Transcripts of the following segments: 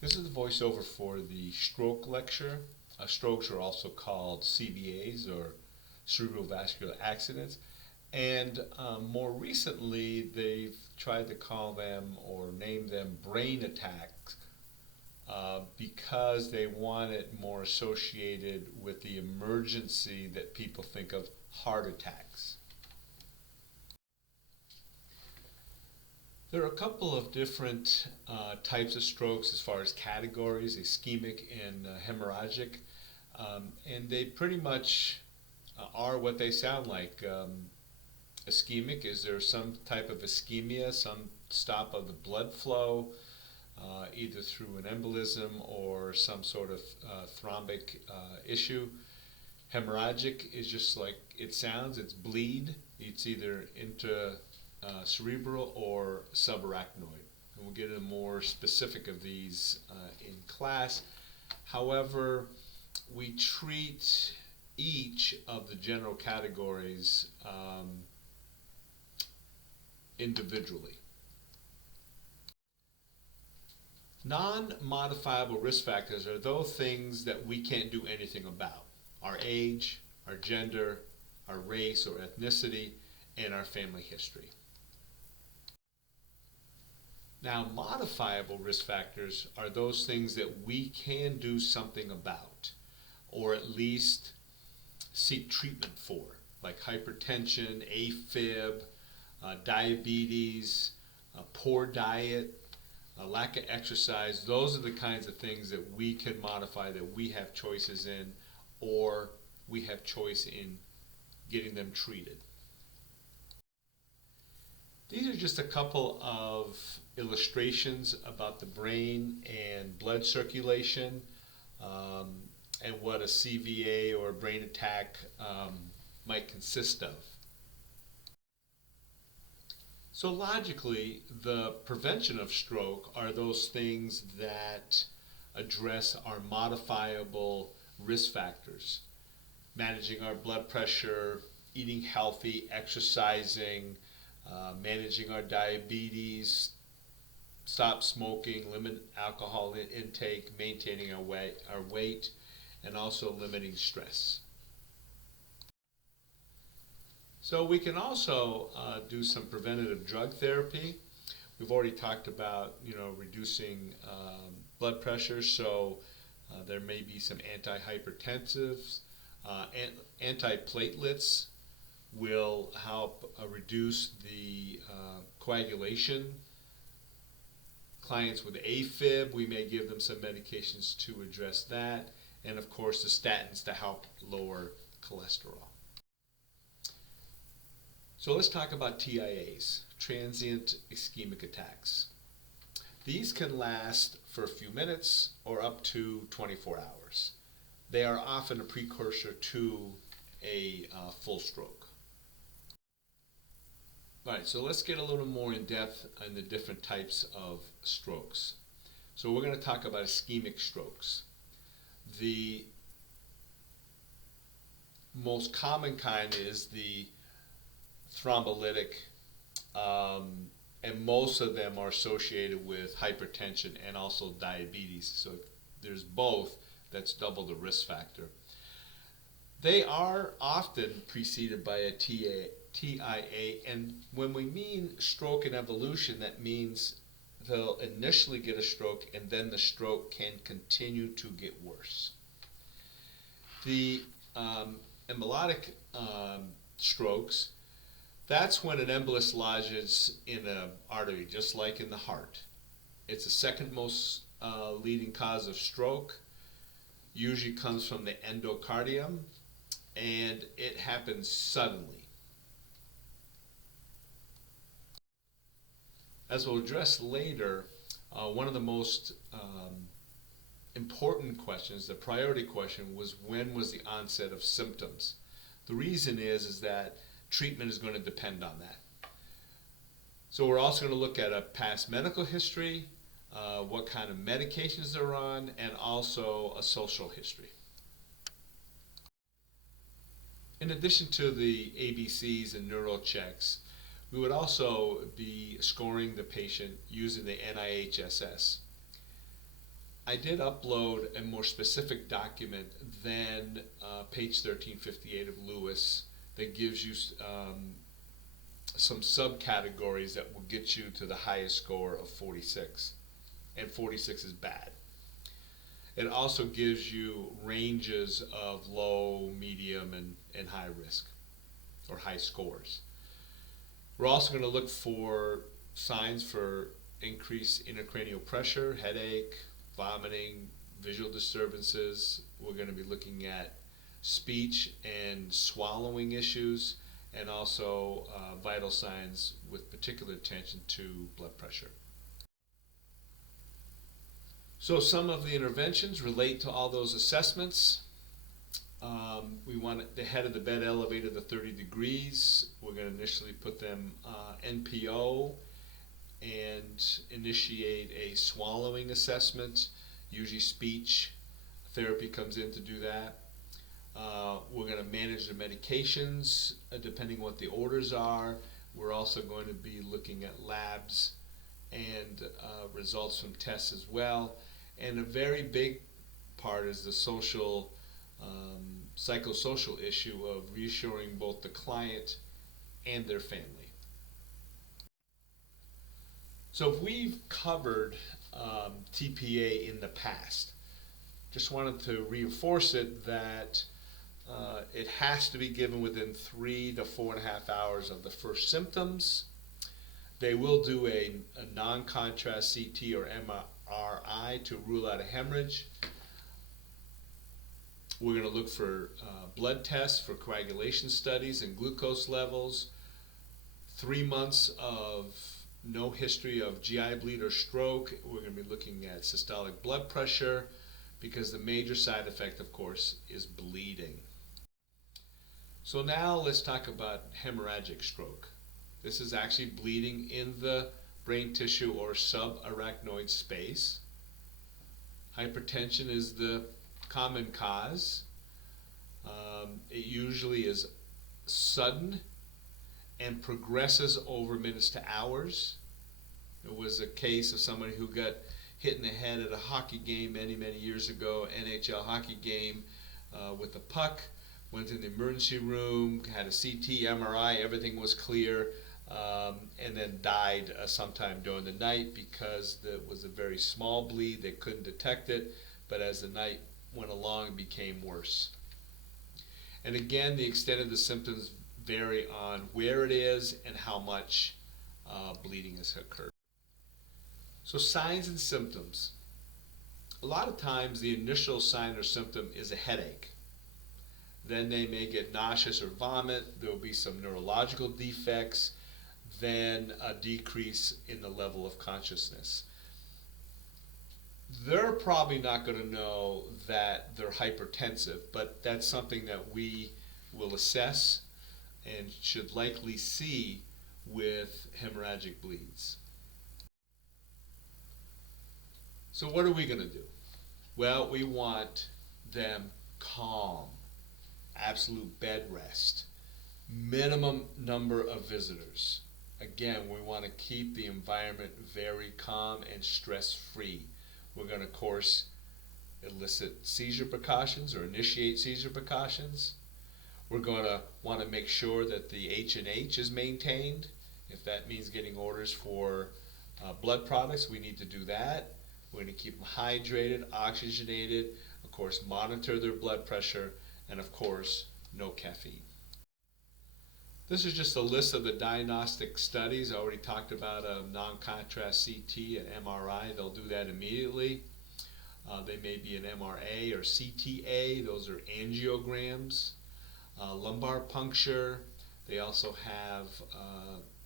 This is the voiceover for the stroke lecture. Strokes are also called CVAs or cerebrovascular accidents. And more recently, they've tried to call them or name them brain attacks because they want it more associated with the emergency that people think of heart attacks. There are a couple of different types of strokes as far as categories, ischemic and hemorrhagic, and they pretty much are what they sound like. Ischemic, is there some type of ischemia, some stop of the blood flow, either through an embolism or some sort of thrombic issue. Hemorrhagic is just like it sounds, it's bleed. It's either into cerebral or subarachnoid. And we'll get into more specific of these in class. However, we treat each of the general categories individually. Non-modifiable risk factors are those things that we can't do anything about. Our age, our gender, our race or ethnicity, and our family history. Now, modifiable risk factors are those things that we can do something about, or at least seek treatment for, like hypertension, AFib, diabetes, poor diet, lack of exercise. Those are the kinds of things that we can modify, that we have choices in, or we have choice in getting them treated. These are just a couple of illustrations about the brain and blood circulation, and what a CVA or a brain attack might consist of. So logically, the prevention of stroke are those things that address our modifiable risk factors. Managing our blood pressure, eating healthy, exercising, managing our diabetes, stop smoking, limit alcohol intake, maintaining our weight, and also limiting stress. So we can also do some preventative drug therapy. We've already talked about, reducing blood pressure, so there may be some antihypertensives. Antiplatelets will help reduce the coagulation. Clients with AFib, we may give them some medications to address that, and of course the statins to help lower cholesterol. So let's talk about TIAs, transient ischemic attacks. These can last for a few minutes or up to 24 hours. They are often a precursor to a full stroke. All right, so let's get a little more in depth on the different types of strokes. So we're going to talk about ischemic strokes. The most common kind is the thrombolytic, and most of them are associated with hypertension and also diabetes. So if there's both, that's double the risk factor. They are often preceded by a TIA, and when we mean stroke and evolution, that means they'll initially get a stroke and then the stroke can continue to get worse. The embolic strokes, that's when an embolus lodges in an artery, just like in the heart. It's the second most leading cause of stroke. Usually comes from the endocardium, and it happens suddenly. As we'll address later, one of the most important questions, the priority question, was when was the onset of symptoms? The reason is that treatment is going to depend on that. So we're also going to look at a past medical history, what kind of medications they're on, and also a social history. In addition to the ABCs and neural checks, we would also be scoring the patient using the NIHSS. I did upload a more specific document than page 1358 of Lewis that gives you some subcategories that will get you to the highest score of 46, and 46 is bad. It also gives you ranges of low, medium, and high risk, or high scores. We're also going to look for signs for increased intracranial pressure, headache, vomiting, visual disturbances. We're going to be looking at speech and swallowing issues, and also vital signs with particular attention to blood pressure. So some of the interventions relate to all those assessments. We want the head of the bed elevated to 30 degrees. We're going to initially put them NPO and initiate a swallowing assessment. Usually speech therapy comes in to do that. We're going to manage the medications depending what the orders are. We're also going to be looking at labs and results from tests as well. And a very big part is the social, psychosocial issue of reassuring both the client and their family. So if we've covered TPA in the past, just wanted to reinforce it that it has to be given within 3 to 4.5 hours of the first symptoms. They will do a non-contrast CT or MRI to rule out a hemorrhage. We're going to look for blood tests for coagulation studies and glucose levels. 3 months of no history of GI bleed or stroke. We're going to be looking at systolic blood pressure, because the major side effect, of course, is bleeding. So now let's talk about hemorrhagic stroke. This is actually bleeding in the brain tissue or subarachnoid space. Hypertension is the common cause. It usually is sudden and progresses over minutes to hours. There was a case of somebody who got hit in the head at a hockey game many years ago, NHL hockey game, with a puck, went to the emergency room, had a CT, MRI, everything was clear, and then died sometime during the night because it was a very small bleed. They couldn't detect it, but as the night went along, it became worse. And again, the extent of the symptoms vary on where it is and how much bleeding has occurred. So signs and symptoms. A lot of times the initial sign or symptom is a headache. Then they may get nauseous or vomit. There will be some neurological defects, then a decrease in the level of consciousness. They're probably not going to know that they're hypertensive, but that's something that we will assess and should likely see with hemorrhagic bleeds. So what are we going to do? Well, we want them calm, absolute bed rest, minimum number of visitors. Again, we want to keep the environment very calm and stress-free. We're going to, of course, elicit seizure precautions or initiate seizure precautions. We're going to want to make sure that the H&H is maintained. If that means getting orders for blood products, we need to do that. We're going to keep them hydrated, oxygenated, of course, monitor their blood pressure, and of course, no caffeine. This is just a list of the diagnostic studies. I already talked about a non-contrast CT and MRI. They'll do that immediately. They may be an MRA or CTA. Those are angiograms. Lumbar puncture. They also have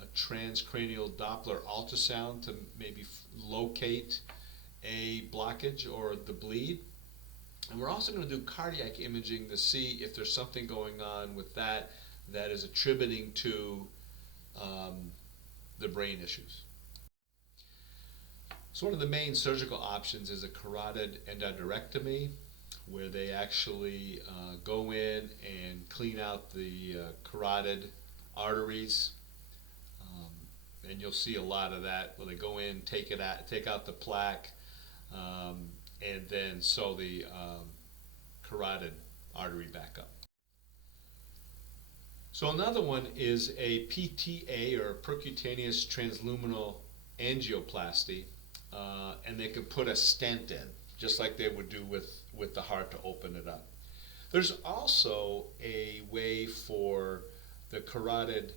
a transcranial Doppler ultrasound to maybe locate a blockage or the bleed. And we're also going to do cardiac imaging to see if there's something going on with that is attributing to the brain issues. So one of the main surgical options is a carotid endarterectomy, where they actually go in and clean out the carotid arteries. And you'll see a lot of that where they go in, take out the plaque, and then sew the carotid artery back up. So another one is a PTA, or percutaneous transluminal angioplasty, and they can put a stent in, just like they would do with the heart to open it up. There's also a way for the carotid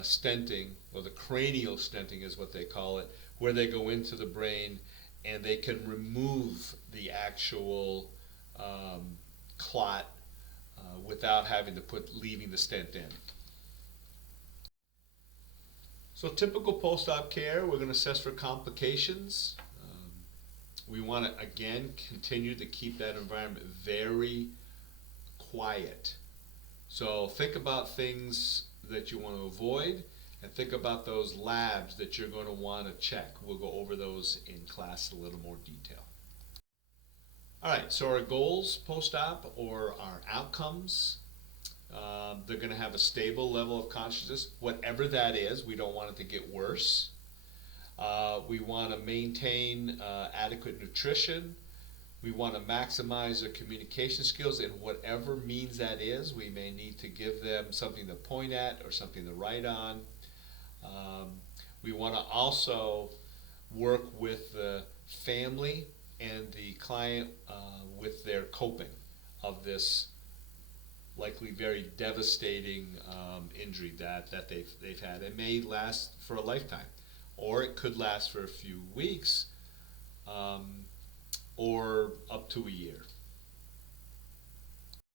stenting, or the cranial stenting is what they call it, where they go into the brain and they can remove the actual clot without having to leaving the stent in. So typical post-op care, we're going to assess for complications. We want to, again, continue to keep that environment very quiet. So think about things that you want to avoid, and think about those labs that you're going to want to check. We'll go over those in class in a little more detail. Alright, so our goals post-op, or our outcomes, they're going to have a stable level of consciousness, whatever that is. We don't want it to get worse. We want to maintain adequate nutrition. We want to maximize their communication skills in whatever means that is. We may need to give them something to point at or something to write on. We want to also work with the family and the client with their coping of this likely very devastating injury that they've had. It may last for a lifetime, or it could last for a few weeks, or up to a year.